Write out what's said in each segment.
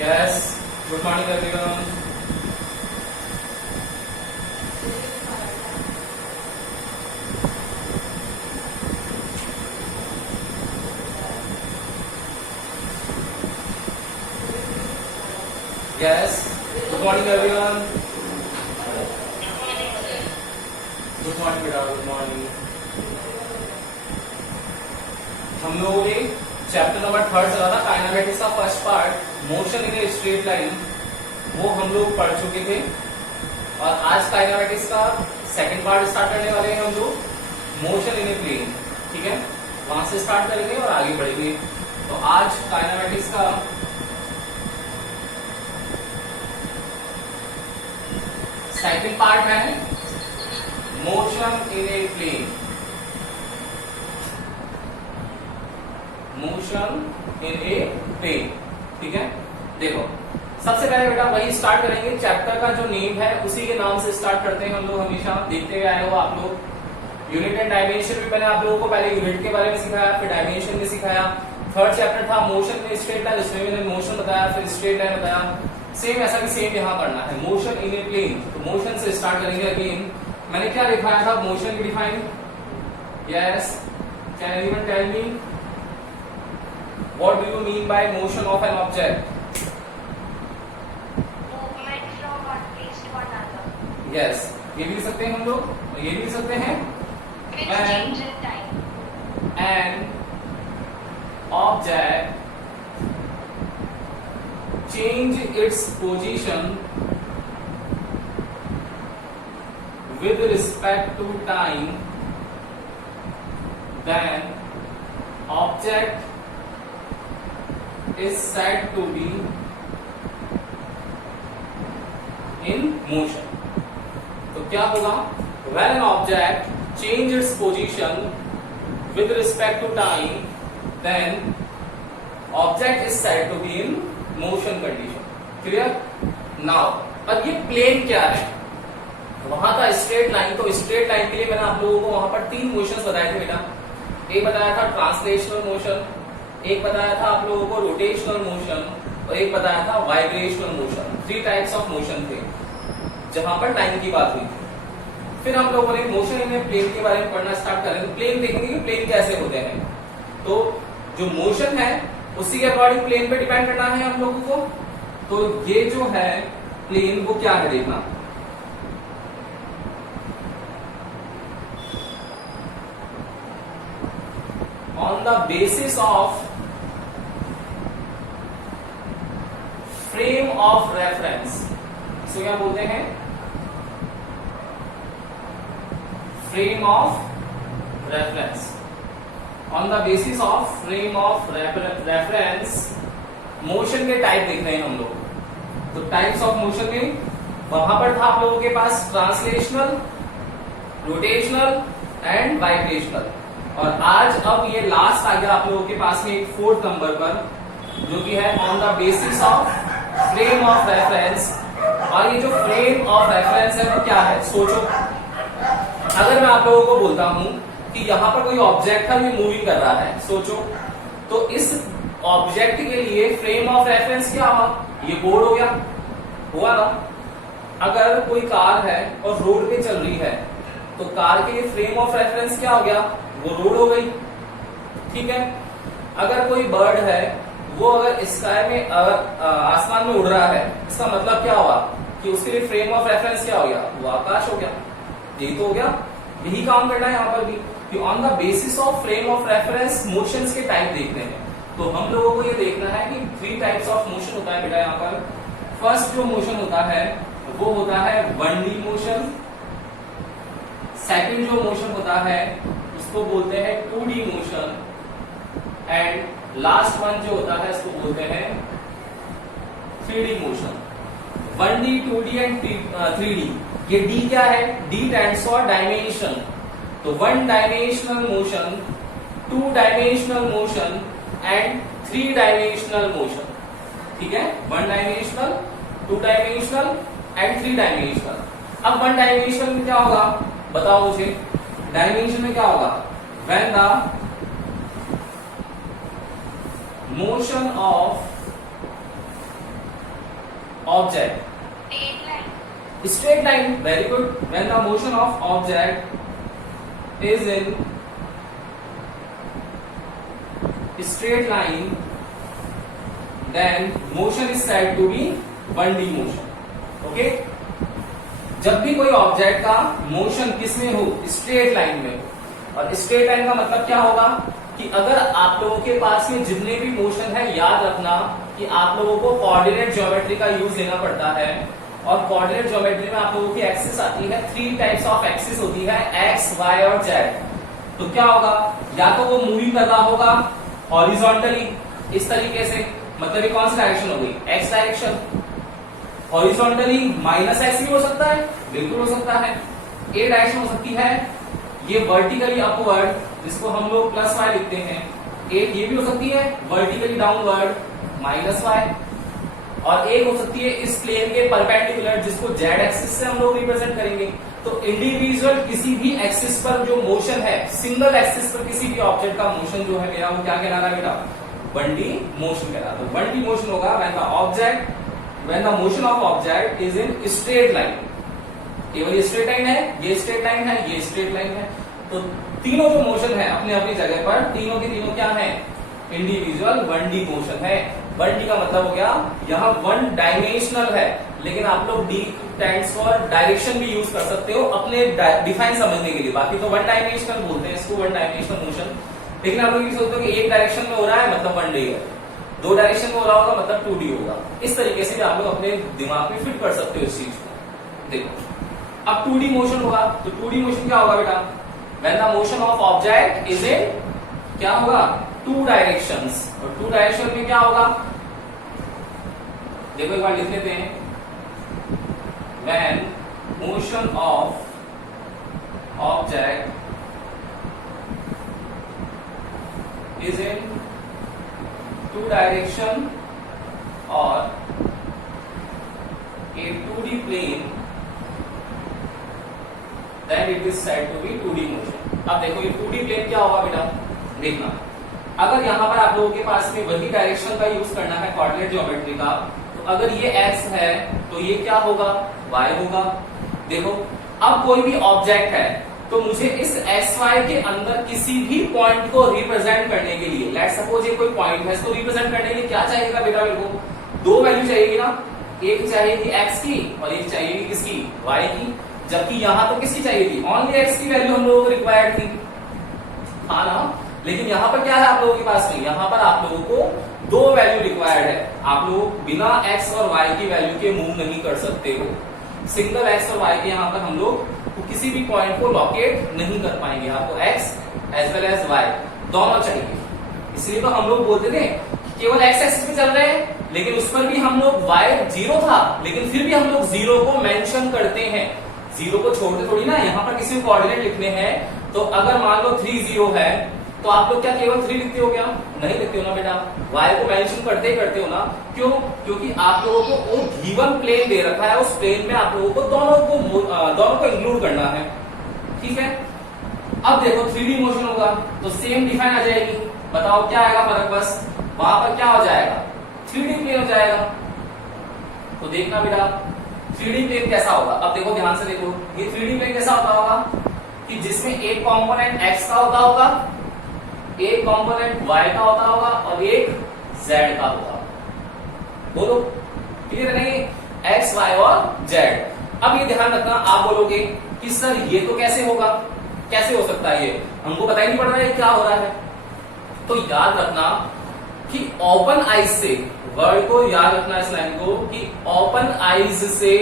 Yes. Good morning, everyone. Yes. Good morning, everyone. Good morning, बेटा. Good morning. हम लोगों ने चैप्टर नंबर 3 चला था काइनेमेटिक्स का first part motion in a straight line, वो हम लोग पढ़ चुके थे और आज काइनेमेटिक्स का सेकंड पार्ट स्टार्ट करने वाले हैं हम लोग मोशन इन ए प्लेन. ठीक है, वहां से स्टार्ट करेंगे और आगे बढ़ेंगे. तो आज काइनेमेटिक्स का सेकंड पार्ट है motion in a plane. Motion in a plane. ठीक है, देखो सबसे पहले बेटा वही स्टार्ट करेंगे. चैप्टर का जो नेम है उसी के नाम से स्टार्ट करते हैं हम लोग. हमेशा देखते हुए आए हो आप लोग. यूनिट एंड डायमेंशन भी मैंने आप लोगों को पहले यूनिट के बारे में सिखाया, फिर डायमेंशन में सिखाया. थर्ड चैप्टर था मोशन इन स्ट्रेट लाइन, उसमें मैंने मोशन बताया, फिर स्ट्रेट लाइन बताया. सेम ऐसा भी सेम यहाँ करना है. मोशन इन ए प्लेन, तो मोशन से स्टार्ट करेंगे अगेन. मैंने क्या दिखाया था मोशन की define? Yes, can anyone tell me what do you mean by motion of an object? Movement from one place to another. Yes, ये भी लिख सकते हैं हम लोग, ये भी लिख सकते हैं. It's change in time. An object change its position with respect to time, then object is said to be in motion. तो क्या होगा? When an object change its position with respect to time, then object is said to be in motion condition. Clear? Now, अब ये plane क्या है? वहां था straight line, तो स्ट्रेट लाइन के लिए मैंने आप लोगों को वहां पर 3 मोशंस बताए थे बेटा. एक बताया था ट्रांसलेशनल मोशन, एक बताया था आप लोगों को रोटेशनल मोशन और एक बताया था vibrational motion. 3 types of motion थे जहां पर टाइम की बात हुई थी. फिर हम लोगों ने मोशन इन प्लेन के बारे में पढ़ना स्टार्ट करेंगे. प्लेन देखेंगे कि प्लेन कैसे होते हैं. तो जो मोशन है उसी के अकॉर्डिंग प्लेन पे डिपेंड करना है हम लोगों को. तो ये जो है प्लेन वो क्या है देखना. On the basis of frame of reference, so क्या बोलते हैं? Frame of reference. On the basis of frame of reference, motion के टाइप देख रहे हैं हम लोग. तो टाइप्स ऑफ मोशन में वहां पर था आप लोगों के पास ट्रांसलेशनल, रोटेशनल एंड वाइब्रेशनल. और आज अब ये लास्ट आ गया आप लोगों के पास में 4th नंबर पर, जो कि है on the basis of frame of reference. और ये जो फ्रेम ऑफ रेफरेंस है वो क्या है सोचो. अगर मैं आप लोगों को बोलता हूं कि यहाँ पर कोई ऑब्जेक्ट है, ये मूविंग कर रहा है, सोचो. तो इस ऑब्जेक्ट के लिए फ्रेम ऑफ रेफरेंस क्या हुआ? ये बोर्ड हो गया, हुआ ना. अगर कोई कार है और रोड पे चल रही है तो कार के लिए फ्रेम ऑफ रेफरेंस क्या हो गया? वो रोड हो गई. ठीक है. अगर कोई बर्ड है वो अगर स्काई में आसमान में उड़ रहा है, इसका मतलब क्या हुआ कि उसके लिए फ्रेम ऑफ रेफरेंस क्या हो गया? वो आकाश हो गया. यही तो हो गया. यही काम करना है यहाँ पर भी कि on the basis of frame of reference motions के टाइप देखते हैं. तो हम लोगों को ये देखना है कि 3 टाइप्स ऑफ मोशन होता है बेटा यहाँ पर. फर्स्ट जो मोशन होता है वो होता है 1D मोशन. सेकंड जो मोशन होता है उसको बोलते हैं 2D motion. And last one जो होता है उसको बोलते हैं 3D motion. 1D, 2D and 3D. ये D क्या है? D stands for dimension. तो 1 dimensional motion, 2 dimensional motion and 3 dimensional motion. ठीक है, 1 डायमेंशनल, 2 डायमेंशनल एंड 3 डायमेंशनल. अब 1 डायमेंशनल में क्या होगा बताओ मुझे. डायमेंशन में क्या होगा? When the motion of object? Straight line. Straight line. Very good. When the motion of object is in straight line, then motion is said to be 1D motion. Okay? जब भी कोई ऑब्जेक्ट का motion किस में हो? Straight line में हो। और स्ट्रेट लाइन का मतलब क्या होगा कि अगर आप लोगों के पास में जितने भी मोशन है, याद रखना कि आप लोगों को कोऑर्डिनेट ज्योमेट्री का यूज लेना पड़ता है। और कोऑर्डिनेट ज्योमेट्री में आप लोगों की एक्सिस आती है, 3 टाइप्स ऑफ एक्सिस होती है, एक्स, वाई और जेड। तो क्या होगा, या तो वो मूविंग कर रहा होगा हॉरिजॉन्टली इस तरीके से, मतलब ये कौन सी डायरेक्शन हो गई? X direction. Horizontally minus x भी हो सकता है, बिल्कुल हो सकता है। ए डायरेक्शन हो सकती है, ये वर्टिकली अपवर्ड, जिसको हम लोग प्लस वाई लिखते हैं। एक ये भी हो सकती है वर्टिकली डाउनवर्ड माइनस वाई, और एक हो सकती है इस प्लेन के परपेंडिकुलर, जिसको जेड एक्सिस से हम लोग रिप्रेजेंट करेंगे। तो इंडिविजुअल किसी भी एक्सिस पर जो मोशन है, सिंगल एक्सिस पर किसी भी ऑब्जेक्ट का मोशन जो है मेरा, वो क्या कहला रहा है बेटा? 1D मोशन कहला। तो 1D मोशन होगा when the motion of object is in straight line। केवल ये स्ट्रेट लाइन है, ये स्ट्रेट लाइन है, ये स्ट्रेट लाइन है। तो तीनों जो मोशन है अपने अपनी जगह पर, तीनों के तीनों क्या है? इंडिविजुअल 1D मोशन है। 1D का मतलब हो गया यहाँ 1 डायमेंशनल है, लेकिन आप लोग D स्टैंड्स फॉर डायरेक्शन भी यूज कर सकते हो अपने डिफाइन समझने के लिए। बाकी तो 1 डायमेंशनल बोलते हैं इसको, 1 डायमेंशनल मोशन। लेकिन आप लोग ये सोचते हो कि एक डायरेक्शन में हो रहा है मतलब 1D है, 2 डायरेक्शन में हो रहा होगा मतलब 2D होगा। इस तरीके से भी आप लोग अपने दिमाग में फिट कर सकते हो इस चीज को। देखो अब 2D मोशन होगा, तो 2D मोशन क्या होगा बेटा? When the motion of object is in क्या होगा? 2 डायरेक्शंस। और 2 डायरेक्शन में क्या होगा? देखो एक बार लिख लेते हैं। When motion of object is in 2 direction or a 2D plane, then it is said to be 2D motion। अब देखो ये 2D प्लेन क्या होगा बेटा? देखना, अगर यहां पर आप लोगों के पास में वही डायरेक्शन का यूज करना है कोऑर्डिनेट ज्योमेट्री का, तो अगर ये x है तो ये क्या होगा? y होगा। देखो अब कोई भी ऑब्जेक्ट है तो मुझे इस xy के अंदर किसी भी पॉइंट को रिप्रेजेंट करने के लिए, लेट्स सपोज ये कोई पॉइंट है, इसको रिप्रेजेंट करने के लिए क्या चाहिएगा बेटा? मेरे को 2 वैल्यू चाहिएगी ना, एक चाहिएगी x की और एक चाहिएगी किसकी? y की। जबकि यहां तो किसकी चाहिए थी? ओनली x की वैल्यू हम लोगों को रिक्वायर्ड थी, हाँ ना। लेकिन यहां पर क्या है आप लोगों के पास में? यहां पर आप लोगों को 2 वैल्यू रिक्वायर्ड है। आप लोग बिना x और y की वैल्यू के मूव नहीं कर सकते हो। सिंगल x और y के यहाँ पर हम लोग किसी भी पॉइंट को लोकेट नहीं कर पाएंगे। आपको x as well as y दोनों चाहिए। इसलिए तो हम लोग बोलते थे कि केवल x एक्सिस पे चल रहे हैं, लेकिन उस पर भी हम लोग y 0 था, लेकिन फिर भी हम लोग 0 को मेंशन करते हैं। 0 को छोड़ते थोड़ी ना, यहाँ पर किसी को कोऑर्डिनेट लिखने हैं तो अगर मान लो 3 0 है तो आप लोग क्या केवल 3 लिखते हो क्या? नहीं लिखते हो ना बेटा, y को मेंशन करते ही करते हो ना। क्यों? क्योंकि आप लोगों को वो गिवन प्लेन दे रखा है, उस प्लेन में आप लोगों को दोनों को इंक्लूड करना है। ठीक है, अब देखो 3D मोशन होगा तो सेम डिफाइन आ जाएगी। बताओ क्या आएगा फर्क? बस वहां पर क्या हो जाएगा? 3D प्लेन हो जाएगा। तो देखना बेटा 3D प्लेन कैसा होगा। अब देखो ध्यान से देखो, ये 3D प्लेन कैसा होता होगा कि जिसमें एक कॉम्पोनेंट x का होता होगा, एक कंपोनेंट y का होता होगा और एक z का होगा। बोलो क्लियर है? नहीं, x, y और z। अब ये ध्यान रखना, आप बोलोगे कि सर ये तो कैसे होगा, कैसे हो सकता है? ये हमको पता ही नहीं पड़ रहा है क्या हो रहा है। तो याद रखना कि ओपन आइज से, वर्ड को याद रखना इस लाइन को, कि ओपन आइज से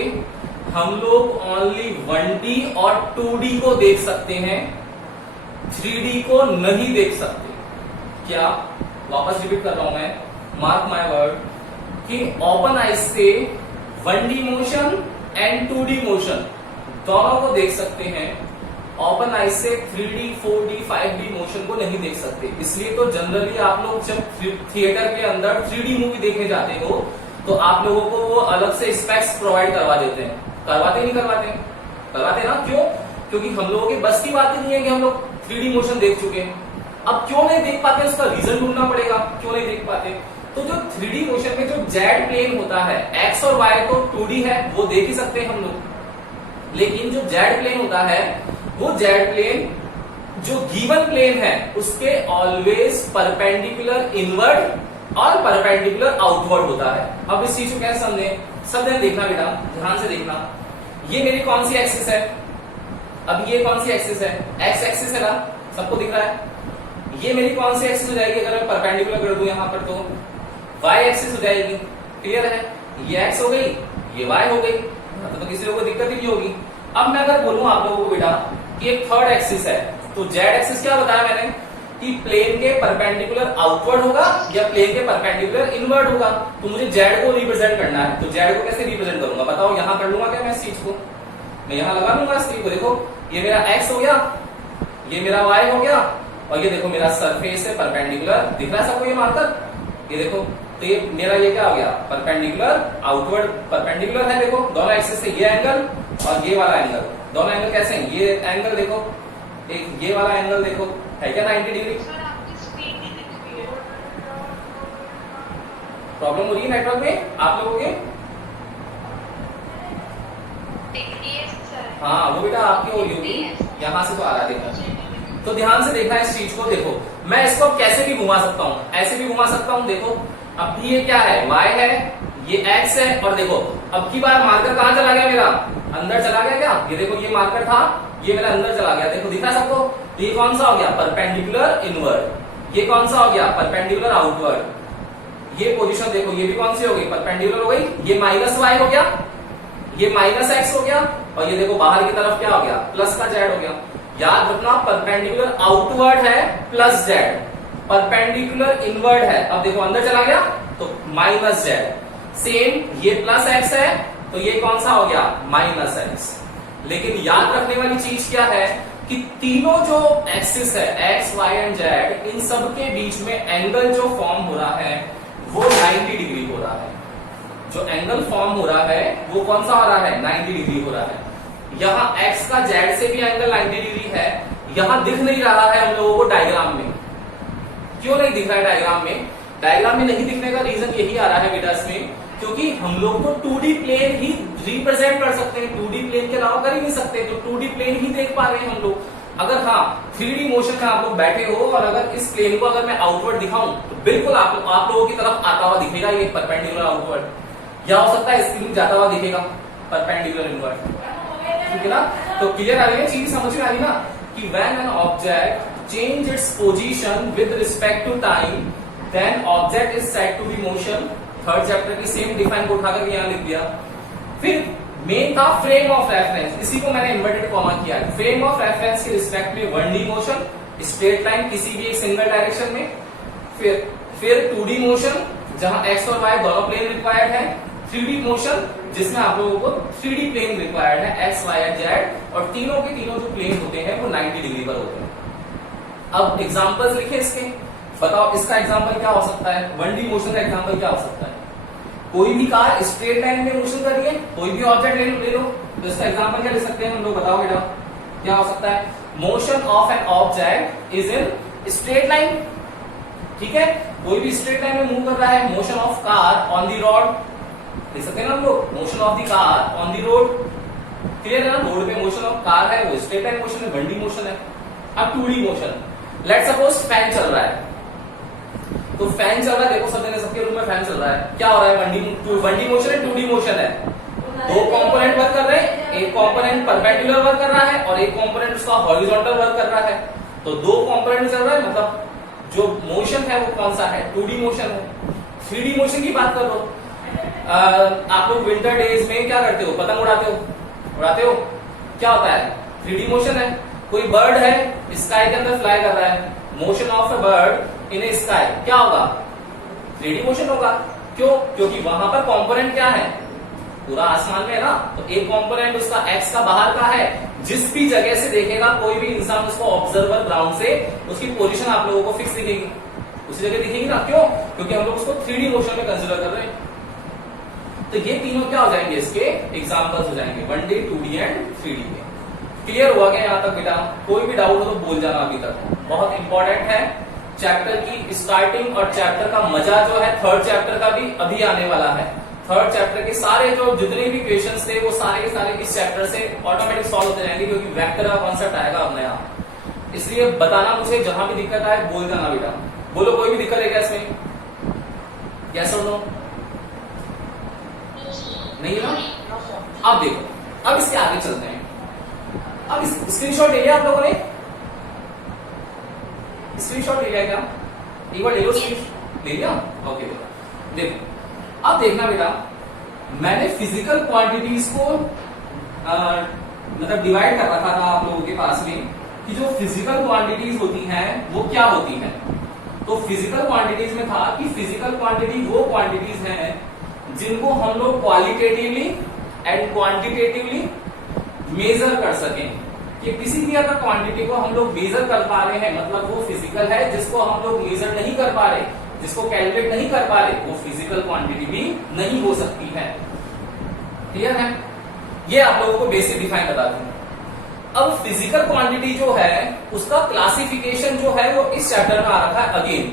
हम लोग ओनली 1D और 2D को देख सकते हैं, 3D को नहीं देख सकते। क्या? वापस रिपीट कर रहा हूं मैं, मार्क माय वर्ड, कि ओपन आइज से 1D motion and 2D motion दोनों को देख सकते हैं। ओपन आइज से 3D, 4D, 5D मोशन को नहीं देख सकते। इसलिए तो जनरली आप लोग जब थिएटर के अंदर 3D मूवी देखने जाते हो तो आप लोगों को वो अलग से स्पेक्स प्रोवाइड करवा देते हैं। करवाते नहीं करवाते? करवाते ना। क्यों? क्योंकि हम लोगों की बस की बात ही नहीं है कि हम लोग 3D मोशन देख चुके हैं। अब क्यों नहीं देख पाते उसका रीजन ढूंढना पड़ेगा, क्यों नहीं देख पाते। तो जो 3D मोशन में जो जेड प्लेन होता है, एक्स और वाई तो 2D है, वो देख ही सकते हैं हम लोग, लेकिन जो जेड प्लेन होता है वो जेड प्लेन जो गिवन प्लेन है उसके ऑलवेज परपेंडिकुलर इनवर्ड और परपेंडिकुलर आउटवर्ड होता है। अब इस चीज को कैसे समझे, सब देखना बेटा, ध्यान से देखना। ये मेरी कौन सी एक्सिस है, अब ये कौन सी एक्सिस है, एक्स एक्सिस है ना, सबको दिख रहा है। ये मेरी कौन सी एक्सिस हो जाएगी, अगर मैं परपेंडिकुलर कर दूं यहां पर तो वाई एक्सिस हो जाएगी। क्लियर है, ये एक्स हो गई, ये वाई हो गई, तो किसी लोगों को दिक्कत ही नहीं होगी। अब मैं अगर बोलूं आप लोगों को बेटा कि एक थर्ड एक्सिस है, तो जेड एक्सिस क्या बताया मैंने कि प्लेन के परपेंडिकुलर आउटवर्ड होगा या प्लेन के परपेंडिकुलर इनवर्ड होगा। तो मुझे जेड को रिप्रेजेंट करना है, तो जेड को कैसे रिप्रेजेंट करूंगा बताओ, यहां कर लूंगा क्या मैं इस चीज को, मैं यहां लगा लूंगा इस चीज को। देखो ये मेरा एक्स हो गया, ये मेरा वाई हो गया, और ये देखो मेरा सरफेस है परपेंडिकुलर, दिख रहा है सबको ये मार्कर, ये देखो। तो ये मेरा ये क्या हो गया, परपेंडिकुलर आउटवर्ड परपेंडिकुलर है। देखो दोनों एक्सिस से ये एंगल और ये वाला एंगल, दोनों एंगल कैसे हैं, ये एंगल देखो, एक ये वाला एंगल देखो, है क्या 90 डिग्री। सर आपकी स्क्रीन नहीं दिख रही है। प्रॉब्लम हो रही है नेटवर्क में आप लोगों के? दिख रही है सर। हाँ वो बेटा आपकी हो रही होगी, यहां से तो आ रहा है, देखो। तो ध्यान से देखना इस चीज को। देखो मैं इसको कैसे भी घुमा सकता हूँ, ऐसे भी घुमा सकता हूँ। देखो अब ये क्या है, y है, ये x है, और देखो अब की बार मार्कर कहां चला गया मेरा, अंदर चला गया क्या, ये देखो ये मार्कर था, ये मेरा अंदर चला गया। देखो दिखा सबको, तो ये कौन सा हो गया, परपेंडिकुलर इनवर्ड। ये कौन सा हो गया, परपेंडिकुलर आउटवर्ड। ये पोजीशन देखो, ये भी कौन सी हो गई, परपेंडिकुलर हो गई। ये माइनस y हो गया, ये माइनस x हो गया, और ये देखो बाहर की तरफ क्या हो गया, प्लस का z हो गया। याद रखना परपेंडिकुलर आउटवर्ड है प्लस जेड, परपेंडिकुलर इनवर्ड है, अब देखो अंदर चला गया तो माइनस जेड। सेम ये प्लस एक्स है, तो ये कौन सा हो गया, माइनस एक्स। लेकिन याद रखने वाली चीज क्या है कि तीनों जो एक्सिस है एक्स वाई एंड जेड, इन सब के बीच में एंगल जो फॉर्म हो रहा है वो 90 डिग्री हो रहा है। जो एंगल फॉर्म हो रहा है वो कौन सा हो रहा है, 90 डिग्री हो रहा है। यहाँ x का z से भी एंगल 90 डिग्री है, यहाँ दिख नहीं रहा है हम लोगों को डायग्राम में। क्यों नहीं दिख रहा है डायग्राम में, डायग्राम में नहीं दिखने का रीजन यही आ रहा है बेटा इसमें, क्योंकि हम लोग तो 2D प्लेन ही रिप्रेजेंट कर सकते हैं, 2D प्लेन के अलावा कर ही नहीं सकते, तो 2D प्लेन ही देख पा रहे हैं हम लोग। अगर हाँ 3D मोशन में आप लोग बैठे हो और अगर इस प्लेन को अगर मैं आउटवर्ड दिखाऊं तो बिल्कुल आप लोगों की तरफ आता हुआ दिखेगा ये परपेंडिकुलर आउटवर्ड, या हो सकता है इसकी जाता हुआ दिखेगा परपेंडिकुलर इनवर्ड। ठीक है ना, तो क्लियर आ रही है चीज, समझ में आ रही ना कि when an object change its position with respect to time then object is said to be motion. Third chapter की सेम डिफाइन को उठा करके यहां लिख दिया। फिर मेन था फ्रेम ऑफ रेफरेंस, इसी को मैंने इन्वर्टेड कॉमा किया है। फ्रेम ऑफ रेफरेंस के रिस्पेक्ट में 1D मोशन, स्ट्रेट लाइन किसी भी एक सिंगल डायरेक्शन में, फिर 2D मोशन जहां एक्स और वाई दोनों प्लेन रिक्वायर्ड है, 3D मोशन जिसमें आप लोगों को 3D प्लेन रिक्वायर्ड है एक्स वाई एंड जेड, और तीनों के तीनों जो प्लेन होते हैं वो 90 डिग्री पर होते हैं। अब एग्जांपल्स लिखे इसके, बताओ इसका एग्जांपल क्या हो सकता है, 1D मोशन का एग्जांपल क्या हो सकता है। कोई भी कार स्ट्रेट लाइन में मोशन कर रही है, कोई भी ऑब्जेक्ट ले लो, तो इसका एग्जांपल क्या ले सकते हैं हम लोग, बताओ बेटा क्या हो सकता है। Motion of an object is in straight line, ठीक है, कोई भी स्ट्रेट लाइन में मूव कर रहा है। Motion of car on the road, देख सकते हैं ना हम लोग, motion of the car on the road, clear है ना, रोड पे मोशन ऑफ कार है वो स्ट्रेट लाइन मोशन है, 1D मोशन है। अब 2D motion, let suppose fan चल रहा है, तो फैन चल रहा है, देखो सबके रूम में फैन चल रहा है, क्या हो रहा है, 1D मोशन है, 2D मोशन है। दो कंपोनेंट वर्क कर रहे हैं, एक कंपोनेंट परपेंडिकुलर वर्क कर रहा है और एक कंपोनेंट उसका हॉरिजॉन्टल वर्क कर रहा है। तो दो कंपोनेंट चल रहा है, मतलब जो मोशन है वो कौन सा है, 2D मोशन है। 3D मोशन की बात कर लो, आप लोग विंटर डेज में क्या करते हो, पतंग उड़ाते हो, क्या होता है, 3D मोशन है। कोई बर्ड है स्काई के अंदर फ्लाई कर रहा है, motion of A bird in A sky क्या होगा, 3D मोशन होगा। क्यों, क्योंकि वहां पर कंपोनेंट क्या है, पूरा आसमान में है ना, तो एक कंपोनेंट उसका एक्स का बाहर का है, जिस भी जगह से देखेगा कोई भी इंसान उसको ऑब्जर्वर ग्राउंड से उसकी पोजीशन आप लोगों को फिक्स दिखेगी, उसी जगह दिखेगी ना। क्यों, क्योंकि हम लोग उसको 3D मोशन में कंसिडर कर रहे हैं। तो ये तीनों क्या हो जाएंगे, इसके एग्जांपल्स हो जाएंगे, 1D 2D एंड 3D के। क्लियर हुआ क्या यहाँ तक बेटा, कोई भी डाउट हो तो बोल जाना, अभी तक बहुत इंपॉर्टेंट है। चैप्टर की स्टार्टिंग और चैप्टर का मजा जो है थर्ड चैप्टर का भी अभी आने वाला है। थर्ड चैप्टर के सारे जो जितने भी क्वेश्चंस थे वो सारे के सारे इस चैप्टर से ऑटोमेटिक सॉल्व होते जाएंगे, क्योंकि वेक्टर का कॉन्सेप्ट आएगा अब नया। इसलिए बताना मुझे, जहां भी दिक्कत आए बोल देना बेटा। बोलो कोई भी दिक्कत है क्या इसमें? कैसे हो? नहीं है ना? अब देखो, अब इसके आगे चलते हैं। अब स्क्रीनशॉट ले लिया आप लोगों ने? स्क्रीनशॉट ले लिया क्या? एक बार ले लो, स्क्रीनशॉट ले लिया? ओके बेटा देखो, अब देखना बेटा, मैंने फिजिकल क्वांटिटीज को मतलब डिवाइड कर रखा था आप लोगों के पास में कि जो फिजिकल क्वांटिटीज होती हैं वो क्या होती हैं। तो फिजिकल क्वांटिटीज में था कि फिजिकल क्वांटिटी वो क्वांटिटीज हैं जिनको हम लोग क्वालिटेटिवली एंड क्वांटिटेटिवली मेजर कर सकें, कि किसी भी अगर क्वांटिटी को हम लोग मेजर कर पा रहे हैं मतलब वो फिजिकल है, जिसको हम लोग मेजर नहीं कर पा रहे, जिसको कैलकुलेट नहीं कर पा रहे, वो फिजिकल क्वांटिटी भी नहीं हो सकती है। क्लियर है? ये आप लोगों को बेसिक डिफाइन बता दूं। अब फिजिकल क्वांटिटी जो है उसका क्लासिफिकेशन जो है वो इस चैप्टर में आ रखा है अगेन।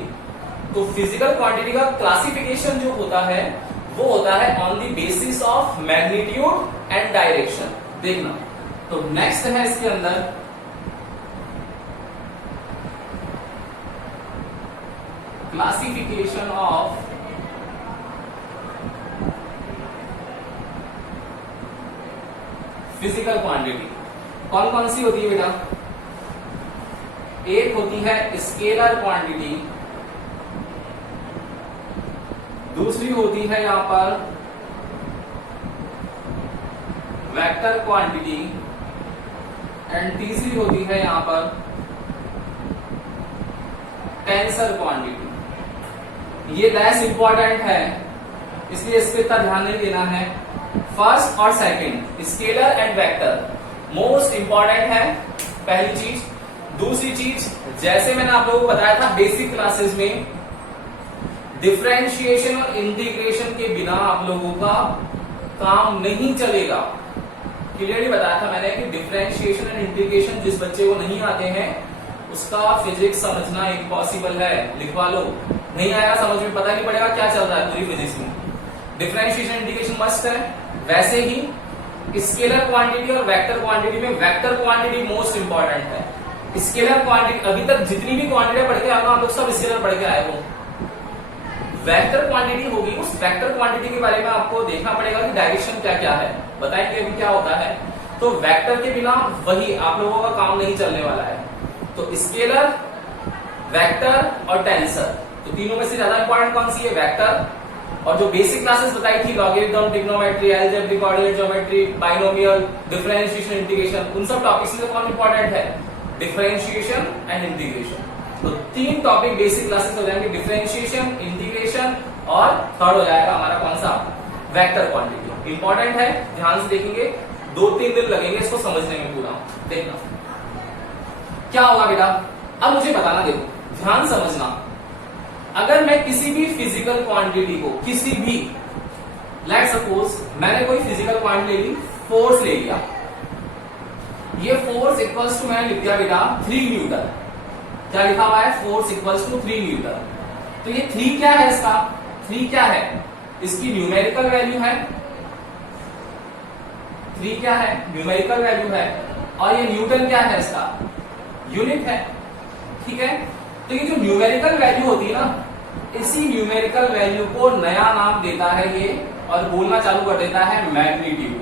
तो फिजिकल क्वांटिटी का क्लासिफिकेशन जो होता है वो होता है on the basis of magnitude and direction. देखना, तो नेक्स्ट है इसके अंदर क्लासिफिकेशन ऑफ फिजिकल क्वांटिटी। कौन कौन सी होती है बेटा? एक होती है स्केलर क्वांटिटी, दूसरी होती है यहां पर वेक्टर क्वांटिटी एंड तीसरी होती है यहां पर टेंसर क्वांटिटी। ये लेस इंपॉर्टेंट है इसलिए इस पे इतना ध्यान नहीं देना है। फर्स्ट और second scalar and vector most important है, पहली चीज। दूसरी चीज, जैसे मैंने आप लोगों को बताया था बेसिक क्लासेस में, डिफरेंशिएशन और इंटीग्रेशन के बिना आप लोगों का काम नहीं चलेगा। क्लियरली बताया था मैंने कि डिफरेंशिएशन एंड इंटीग्रेशन जिस बच्चे को नहीं आते हैं उसका फिजिक्स समझना इम्पॉसिबल है। लिखवा लो, नहीं आया समझ में, पता नहीं पड़ेगा क्या चल रहा है पूरी फिजिक्स में। डिफरेंशिएशन इंटीग्रेशन मस्ट है। वैसे ही स्केलर क्वांटिटी और वेक्टर क्वांटिटी में वेक्टर क्वांटिटी मोस्ट इंपॉर्टेंट है। स्केलर क्वांटिटी अभी तक जितनी भी क्वांटिटी पढ़ के आए आप लोग सब स्केलर पढ़ के आए हो। वेक्टर क्वांटिटी होगी, उस वेक्टर क्वांटिटी के बारे में आपको देखना पड़ेगा कि डायरेक्शन क्या क्या है, बताएंगे अभी क्या होता है। तो वेक्टर के बिना वही आप लोगों का काम नहीं चलने वाला है। तो स्केलर, वेक्टर और टेंसर, तो तीनों में से ज्यादा इंपॉर्टेंट कौन सी है? वेक्टर। और जो बेसिक क्लासेस बताई थी logarithm, trigonometry, algebraic coordinate geometry, binomial, differentiation, integration, उन सब टॉपिक्स में कौन इंपॉर्टेंट है? Differentiation and integration. तो तीन टॉपिक बेसिक क्लासेस हो जाएंगे, डिफरेंशिएशन, इंटीग्रेशन और थर्ड हो जाएगा हमारा कौन सा? Vector quantity. इंपॉर्टेंट है, ध्यान से देखेंगे, 2-3 दिन लगेंगे इसको समझने में पूरा। देखना क्या होगा बेटा, अब मुझे बताना, देखो ध्यान समझना। अगर मैं किसी भी फिजिकल क्वांटिटी को, किसी भी, लेट सपोज मैंने कोई फिजिकल क्वांटिटी ले ली, फोर्स ले लिया, ये फोर्स इक्वल्स टू मैंने लिख दिया बेटा 3 न्यूटन। क्या लिखा हुआ है? Force equals to 3 newton. तो ये 3 क्या है? इसका 3 क्या है? इसकी न्यूमेरिकल वैल्यू है। 3 क्या है? न्यूमेरिकल वैल्यू है। और ये न्यूटन क्या है? इसका यूनिट है। ठीक है, तो ये जो न्यूमेरिकल वैल्यू होती है ना, इसी न्यूमेरिकल वैल्यू को नया नाम देता है ये, और बोलना चालू कर देता है मैग्नीट्यूड।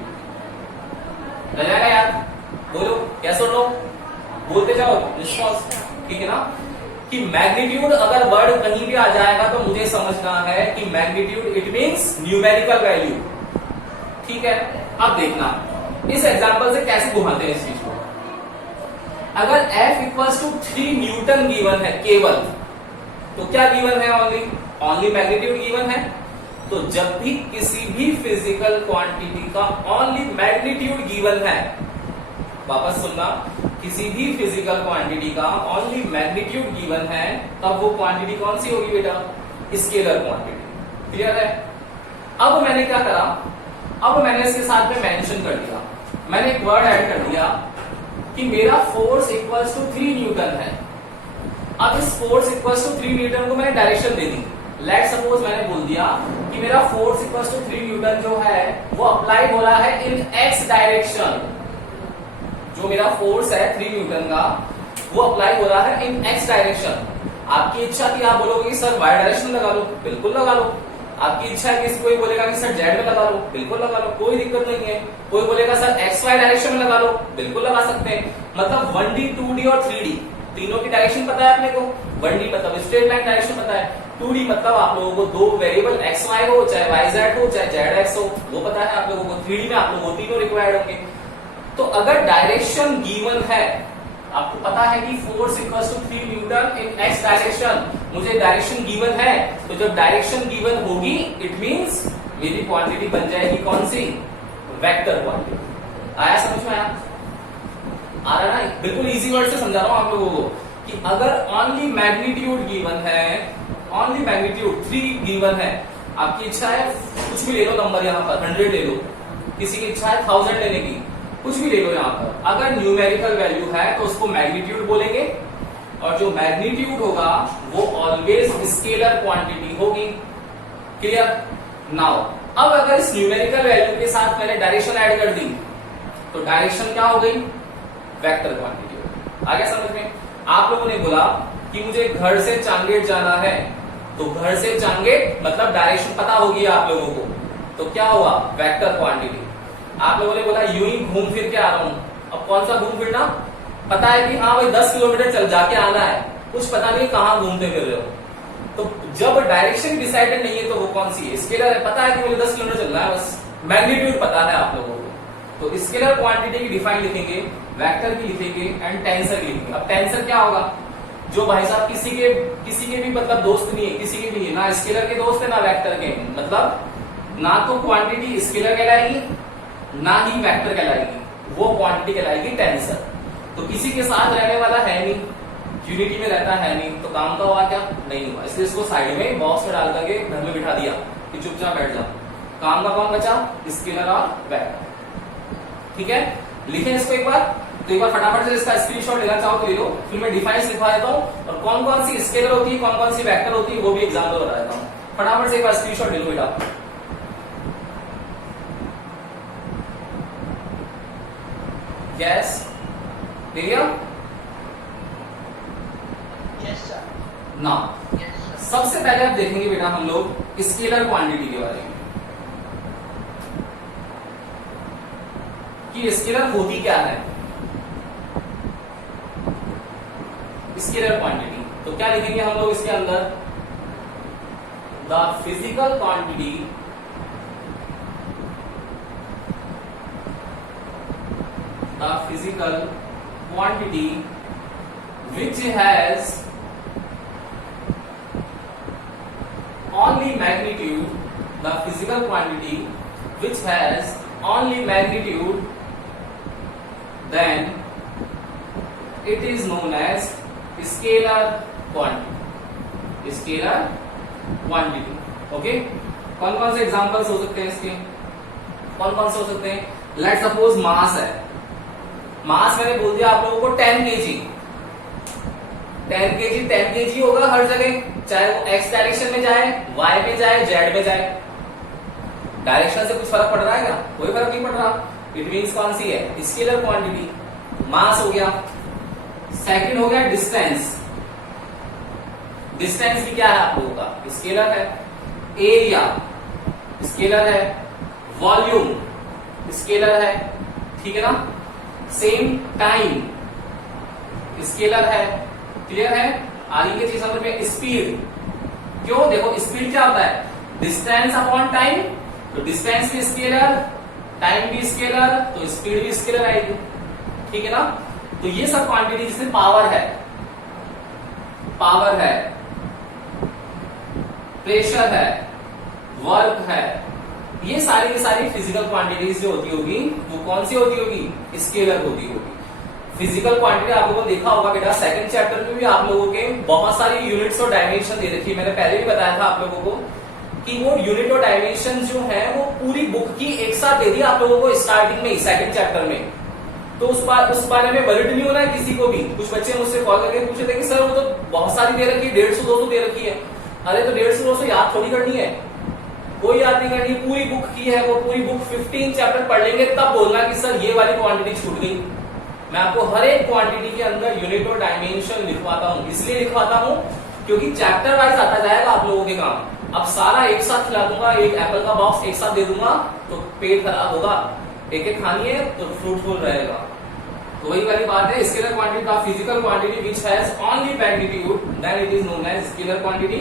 लग जाएगा यार? बोलो, कैसे लोग बोलते जाओ रिस्पॉन्स, ठीक है ना? कि मैग्नीट्यूड अगर वर्ड कहीं भी आ जाएगा तो मुझे समझना है कि magnitude it means numerical value. ठीक है, अब देखना इस एग्जांपल से कैसे घुमाते हैं इस चीज को। अगर F equals to 3 newton given है केवल, तो क्या गिवन है? ओनली मैग्नीट्यूड गिवन है। तो जब भी किसी भी फिजिकल क्वांटिटी का ओनली मैग्नीट्यूड गिवन है, वापस सुनना, किसी भी फिजिकल क्वांटिटी का ओनली मैग्नीट्यूड गिवन है, तब वो क्वांटिटी कौन सी होगी बेटा? Scalar quantity. क्लियर है? अब मैंने क्या करा, अब मैंने इसके साथ में मेंशन कर दिया, मैंने एक वर्ड ऐड कर दिया कि मेरा फोर्स इक्वल्स टू 3 न्यूटन है। अब इस फोर्स इक्वल टू 3 न्यूटन को मैंने डायरेक्शन दे दी। लेट सपोज मैंने बोल दिया कि मेरा फोर्स इक्वल टू 3 न्यूटन जो है वो अप्लाई हो रहा है इन एक्स डायरेक्शन। जो मेरा फोर्स है 3 न्यूटन का वो अप्लाई हो रहा है इन एक्स डायरेक्शन। आपकी इच्छा थी, आप बोलोगे कि सर वाई डायरेक्शन में लगा लो, बिल्कुल लगा लो। आपकी इच्छा है कि कोई बोलेगा कि सर जेड में लगा लो, बिल्कुल लगा लो, कोई दिक्कत नहीं है। कोई बोलेगा सर एक्स वाई डायरेक्शन में लगा लो, बिल्कुल लगा सकते हैं। मतलब 1D 2D और 3D तीनों की डायरेक्शन पता है अपने को। 1D मतलब स्ट्रेट लाइन डायरेक्शन पता है, 2D मतलब आप लोगों को दो वेरिएबल एक्स वाई हो, चाहे वाई जेड हो, चाहे जेड एक्स हो, वो पता है आप लोगों को। 3D में आप लोगों को तीनों रिक्वायर्ड होंगे। तो अगर डायरेक्शन गिवन है, आपको पता है कि force equals to 3 newton in X direction, मुझे डायरेक्शन गिवन है, तो जब डायरेक्शन गिवन होगी इट मींस मेरी क्वांटिटी बन जाएगी कौन सी? Vector quantity. आया समझ में? आया? आ रहा ना? बिल्कुल इजी वर्ड से समझा रहा हूं आप लोगों को कि अगर ओनली मैग्नीट्यूड गिवन है, ओनली मैग्नीट्यूड 3 गिवन है, आपकी इच्छा है कुछ भी ले लो नंबर, यहां पर 100 ले लो, किसी की इच्छा है 1000 लेने की, कुछ भी ले लो यहां पर। अगर न्यूमेरिकल वैल्यू है तो उसको मैग्नीट्यूड बोलेंगे, और जो मैग्नीट्यूड होगा वो ऑलवेज स्केलर क्वांटिटी होगी। क्लियर? नाउ अब अगर इस न्यूमेरिकल वैल्यू के साथ मैंने डायरेक्शन ऐड कर दी तो डायरेक्शन क्या हो गई? वेक्टर क्वांटिटी होगी। आ गया समझ में? आप लोगों ने बोला कि मुझे घर से चांगेट जाना है, तो घर से चांगेट मतलब डायरेक्शन पता होगी आप लोगों को, तो क्या हुआ? Vector quantity. आप लोगों ने बोला यूं ही घूम फिर के आ रहा हूं, अब कौन सा घूम फिरना? पता है कि हाँ भाई 10 किलोमीटर चल जाके आना है, कुछ पता नहीं कहां घूमते फिर रहे हो। तो जब डायरेक्शन डिसाइडेड नहीं है तो वो कौन सी है? स्केलर है, पता है कि मुझे 10 किलोमीटर चलना है, बस मैग्नीट्यूड पता है आप लोगों को। तो स्केलर क्वांटिटी की डिफाइन लिखेंगे, वेक्टर की लिखेंगे एंड टेंसर की लिखेंगे। अब टेंसर क्या होगा? जो भाई साहब किसी के भी मतलब दोस्त नहीं है, किसी के भी नहीं, ना स्केलर के दोस्त है ना वेक्टर के, मतलब ना तो क्वांटिटी स्केलर कहलाएगी ना ही वेक्टर कहलाएगी, वो क्वांटिटी कहलाएगी टेंसर। तो किसी के साथ रहने वाला है नहीं, यूनिटी में रहता है नहीं, तो काम का हुआ क्या? नहीं हुआ। इसलिए इसको साइड में बॉक्स में डाल करके घर में बिठा दिया कि चुपचाप बैठ जा। काम का कौन बचा? स्केलर और वेक्टर। ठीक है, लिखें इसको एक बार। तो एक बार फटाफट से इसका स्क्रीनशॉट लेना चाहो तो ले लो, फिर मैं डिफाइंस लिखवा देता हूं और कौन कौन सी स्केलर होती है, कौन कौन सी वेक्टर होती है, वो भी एग्जाम में बता देता हूं। फटाफट से एक बार स्क्रीनशॉट ले लो बेटा। यस, ले लिया? Yes, sir. ना, Yes, sir. सबसे पहले आप देखेंगे बेटा हम लोग स्केलर क्वांटिटी के बारे में कि स्केलर होती क्या है। स्केलर क्वांटिटी तो क्या लिखेंगे हम लोग इसके अंदर? The physical quantity which has only magnitude, the physical quantity which has only magnitude, then it is known as scalar quantity. Scalar quantity. Okay, कौन कौन से एग्जांपल्स हो सकते हैं इसके? कौन कौन से हो सकते हैं? लेट सपोज मास है। मास मैंने बोल दिया आप लोगों को 10 kg। 10 kg होगा हर जगह, चाहे वो एक्स डायरेक्शन में जाए, वाई में जाए, जेड में जाए। डायरेक्शन से कुछ फर्क पड़ रहा है क्या? कोई फर्क नहीं पड़ रहा। इट मीन्स कौन सी है? Scalar quantity. मास हो गया। सेकंड हो गया डिस्टेंस। डिस्टेंस भी क्या है आप लोगों का? स्केलर है। एरिया स्केलर है। वॉल्यूम स्केलर है। ठीक है ना? सेम टाइम स्केलर है। क्लियर है? आगे की चीज समझ में। स्पीड, क्यों? देखो स्पीड क्या होता है? डिस्टेंस अपॉन टाइम, तो डिस्टेंस भी स्केलर, टाइम भी स्केलर, तो स्पीड भी स्केलर आएगी। ठीक है ना? तो ये सब क्वांटिटी, जिसमें पावर है, प्रेशर है, वर्क है, ये सारी की सारी फिजिकल क्वांटिटीज जो होती होगी वो कौन सी होती होगी? स्केलर होती होगी। फिजिकल क्वांटिटी आप लोगों ने देखा होगा बेटा, सेकंड चैप्टर में भी आप लोगों के बहुत सारी यूनिट्स और डायमेंशन दे रखी है। मैंने पहले भी बताया था आप लोगों को कि वो यूनिट और डायमेंशन जो है वो पूरी बुक की एक साथ दे दी आप लोगों को स्टार्टिंग में, सेकंड चैप्टर में। तो उस बारे में वर्ड नहीं होना है किसी को भी। कुछ बच्चे मुझसे कॉल करके पूछे थे कि सर वो तो बहुत सारी दे रखी है, 150-200 दे रखी है। अरे तो 150-200 याद थोड़ी करनी है, कोई याद नहीं करनी, पूरी बुक की है वो, पूरी बुक 15 चैप्टर पढ़ लेंगे तब बोलना कि सर ये वाली क्वांटिटी छूट गई। मैं आपको हर एक क्वांटिटी के अंदर यूनिट और डायमेंशन लिखवाता हूं, इसलिए लिखवाता हूं क्योंकि चैप्टर वाइज आता जाएगा आप लोगों के काम। अब सारा एक साथ खिला दूंगा, एक एप्पल का बॉक्स एक साथ दे दूंगा तो पेट खराब होगा। एक एक खानी है तो फ्रूटफुल रहेगा। तो वही वाली बात है, स्केलर क्वांटिटी का physical quantity which has only magnitude then it is known as scalar quantity.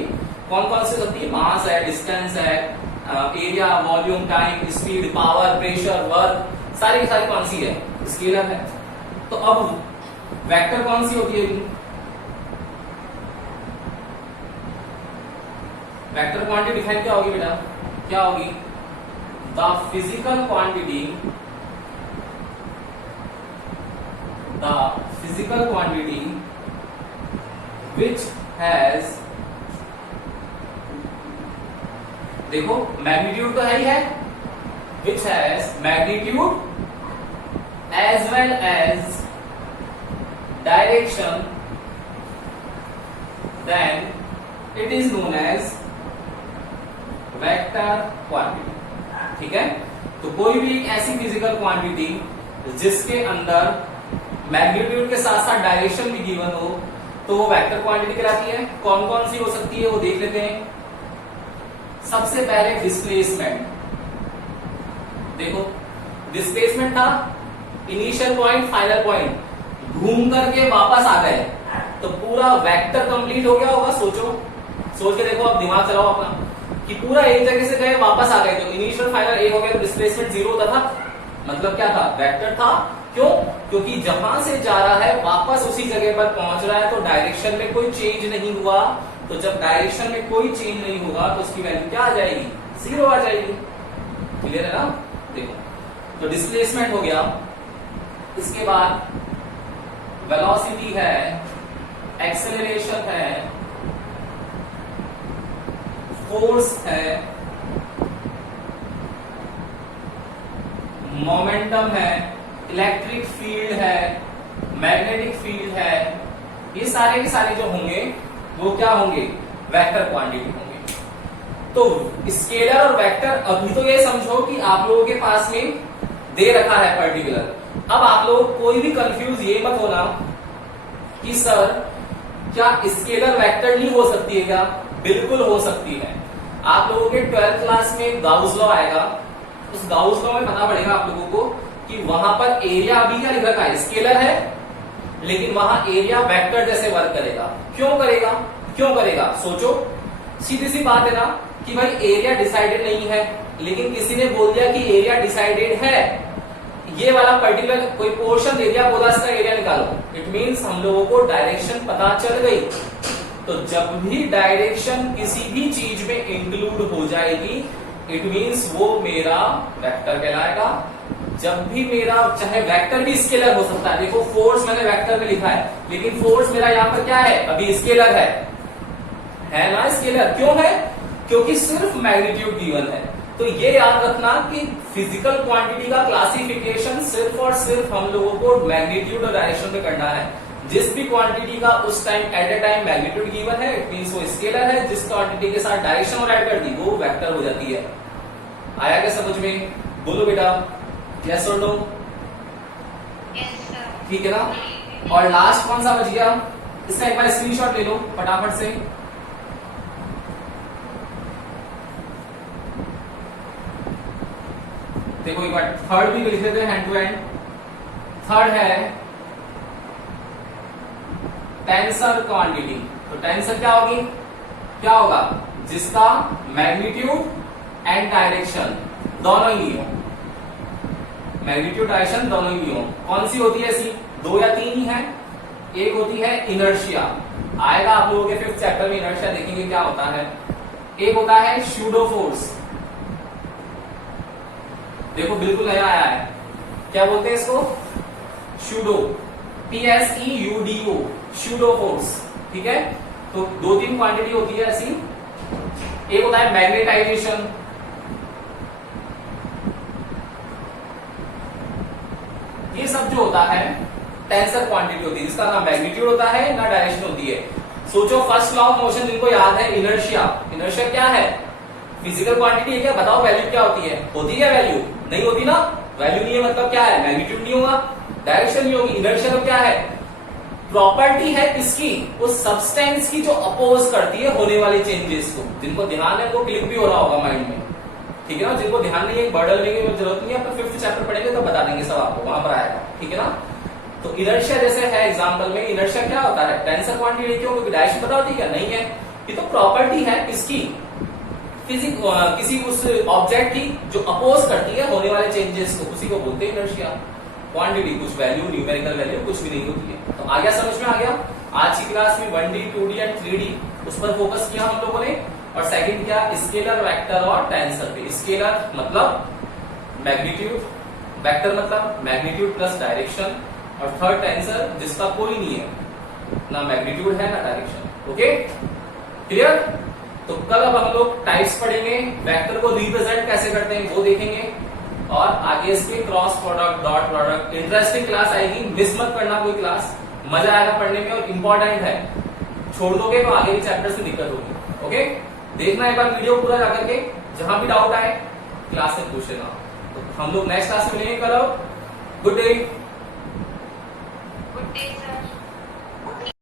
कौन कौन सी होती है? मास है, डिस्टेंस है, area, volume, time, speed, power, pressure, work, सारी की सारी कौन सी है? स्केलर है। तो अब वेक्टर कौन सी होती है? वेक्टर क्वांटिटी डिफाइन क्या होगी बेटा? क्या होगी? The physical quantity which has, देखो मैग्नीट्यूड तो है ही है, which has magnitude as well as direction, then it is known as vector quantity. ठीक है, तो कोई भी एक ऐसी फिजिकल क्वांटिटी जिसके अंदर मैग्नीट्यूड के साथ साथ डायरेक्शन भी गिवन हो तो वो वेक्टर क्वांटिटी कहलाती है। कौन कौन सी हो सकती है वो देख लेते हैं। सबसे पहले डिस्प्लेसमेंट। देखो डिस्प्लेसमेंट था इनिशियल पॉइंट फाइनल पॉइंट, घूम करके वापस आ गए तो पूरा वेक्टर कंप्लीट हो गया होगा। सोच के देखो, अब दिमाग चलाओ अपना कि पूरा एक जगह से गए वापस आ गए तो इनिशियल फाइनल एक हो गया तो डिस्प्लेसमेंट 0 होता था, मतलब क्या था? वेक्टर था। क्यों? क्योंकि जहां से जा रहा है वापस उसी जगह पर पहुंच रहा है तो डायरेक्शन में कोई चेंज नहीं हुआ। तो जब डायरेक्शन में कोई चेंज नहीं होगा तो उसकी वैल्यू क्या आ जाएगी? 0 आ जाएगी। क्लियर है ना? देखो तो डिस्प्लेसमेंट हो गया। इसके बाद वेलोसिटी है, एक्सेलरेशन है, फोर्स है, मोमेंटम है, इलेक्ट्रिक फील्ड है, मैग्नेटिक फील्ड है, ये सारे के सारे जो होंगे वो क्या होंगे? वेक्टर क्वांटिटी होंगे। तो स्केलर और वेक्टर अभी तो ये समझो कि आप लोगों के पास में दे रखा है पर्टिकुलर। अब आप लोग कोई भी कंफ्यूज ये मत होना कि सर क्या स्केलर वेक्टर नहीं हो सकती है क्या? बिल्कुल हो सकती है। आप लोगों के 12th क्लास में गाउस लॉ आएगा, उस गाउस लॉ में पता पड़ेगा आप लोगों को कि वहां पर एरिया अभी क्या लिख रखा है? स्केलर है, लेकिन वहां एरिया वेक्टर जैसे वर्क करेगा। क्यों करेगा? क्यों करेगा? सोचो, सीधी सी बात है ना कि भाई एरिया डिसाइडेड नहीं है, लेकिन किसी ने बोल दिया कि एरिया डिसाइडेड है। ये वाला पर्टिकुलर कोई पोर्शन दे दिया, बोला इसका एरिया निकालो। इट मीन्स हम लोगों को डायरेक्शन पता चल गई। तो जब भी डायरेक्शन किसी भी चीज में इंक्लूड हो जाएगी इट मीन्स वो मेरा वेक्टर कहलाएगा। जब भी मेरा, चाहे वेक्टर भी स्केलर हो सकता है। देखो फोर्स मैंने वेक्टर में लिखा है, लेकिन फोर्स मेरा यहाँ पर क्या है? अभी स्केलर है ना? स्केलर क्यों है? क्योंकि सिर्फ मैग्नीट्यूड गिवन है। तो ये याद रखना कि फिजिकल क्वांटिटी का क्लासिफिकेशन सिर्फ और सिर्फ हम लोगों को मैग्नीट्यूड और डायरेक्शन में करना है। जिस भी क्वांटिटी का उस time at a time magnitude given है इट मींस वो स्केलर है। जिस क्वांटिटी के साथ डायरेक्शन और ऐड कर दी वो वेक्टर हो जाती है। आया क्या समझ में? बोलो बेटा, यस और नो? ठीक है ना? और लास्ट कौन सा बच गया? इसका एक बार स्क्रीनशॉट ले लो फटाफट से। देखो एक बार थर्ड भी लिख लेते हैं हैंड टू हैंड। थर्ड है टेंसर क्वांटिटी। तो टेंसर क्या होगी? क्या होगा? जिसका मैग्नीट्यूड एंड डायरेक्शन दोनों ही हो। मैग्नीट्यूड डायरेक्शन दोनों ही हो। कौन सी होती है ऐसी? 2 या 3 ही है। एक होती है इनर्शिया, आएगा आप लोगों के 5th चैप्टर में, इनर्शिया देखेंगे क्या होता है। एक होता है शूडो फोर्स। देखो बिल्कुल नया आया है, क्या बोलते हैं इसको? Pseudo, PSEUDO, pseudo force. ठीक है, तो 2-3 क्वांटिटी होती है ऐसी। एक होता है मैग्नेटाइजेशन, ये सब जो होता है टेंसर क्वांटिटी होती है, जिसका ना मैग्नीट्यूड होता है ना डायरेक्शन होती है। सोचो फर्स्ट लॉ ऑफ मोशन जिनको याद है, इनर्शिया। इनर्शिया क्या है? फिजिकल क्वांटिटी है क्या? बताओ वैल्यू क्या होती है? होती है वैल्यू? नहीं होती ना। वैल्यू नहीं है मतलब क्या है? मैग्नीट्यूड नहीं होगा, डायरेक्शन नहीं होगी। इनर्शिया तो क्या है? प्रॉपर्टी है किसकी? उस सब्सटेंस की जो अपोज करती है होने वाले चेंजेस को। जिनको ध्यान है वो क्लिक भी हो रहा होगा माइंड में, ठीक है ना। जिनको ध्यान नहीं है बर्डन लेने की जरूरत नहीं है, अपन 5th चैप्टर पढ़ेंगे तो बता देंगे सब आपको, वहां पर आएगा, ठीक है ना। तो इनर्शिया जैसे है एग्जांपल में, इनर्शिया क्या होता है? Tensor quantity. क्यों? क्योंकि डायरेक्शन पता होती है क्या? नहीं है। ये तो प्रॉपर्टी है किसकी? किसी उस ऑब्जेक्ट की जो अपोज करती है होने वाले चेंजेस को, उसी को बोलते हैं इनर्शिया। क्वांटिटी कुछ वैल्यू, न्यूमेरिकल वैल्यू कुछ भी नहीं होती है। तो आ गया, समझ में आ गया। आज की क्लास में 1D 2D एंड 3D उस पर फोकस किया हम लोगों ने। और सेकंड क्या? स्केलर, वेक्टर और टेंसर पे। स्केलर मतलब मैग्नीट्यूड, वेक्टर मतलब मैग्नीट्यूड प्लस डायरेक्शन, और थर्ड टेंसर जिसका कोई नहीं है, ना मैग्नीट्यूड है ना डायरेक्शन। Okay, clear. तो कल अब हम लोग टाइप्स पढ़ेंगे, वेक्टर को रिप्रेजेंट कैसे करते हैं वो देखेंगे, और आगे इसके cross product, dot product. Interesting class आएगी, मिस मत करना कोई क्लास, मजा आएगा पढ़ने में और इंपॉर्टेंट है। छोड़ दोगे तो आगे के चैप्टर से दिक्कत होगी। ओके, देखना एक बार वीडियो पूरा जाकर के, जहां भी डाउट आए क्लास से पूछ लेना। तो हम लोग नेक्स्ट क्लास में मिलेंगे कल। Good day. Good day, sir.